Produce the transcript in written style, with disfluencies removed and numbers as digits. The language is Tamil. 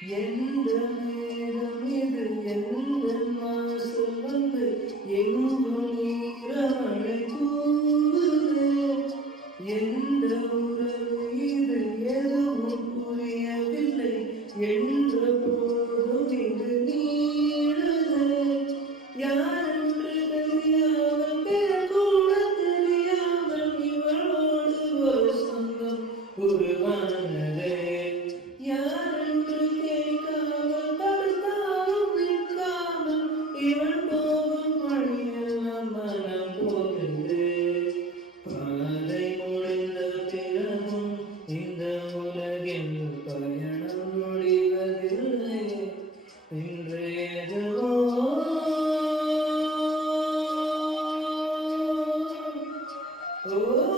எந்த நேரம் இது எந்த மாசம் வந்து எங்கும் ஈரமழை தூவுது எந்த உறவு இது எதுவும் புரியவில்லை என்ற போதும் இது நீடுது யாரென்று தெரியாமல் பேர் கூட தெரியாமல் இவளோடு ஒரு சொந்தம் உருவானதே யாரென்று கேட்காமல் தடுத்தாலும் நிற்காமல் இவள் போகும் வழியெல்லாம் மனம் போகுது பாதை முடிந்த பிறகும் இந்த உலகில் பயணம் முடிவதில்லை இன்று எதுவோ Oh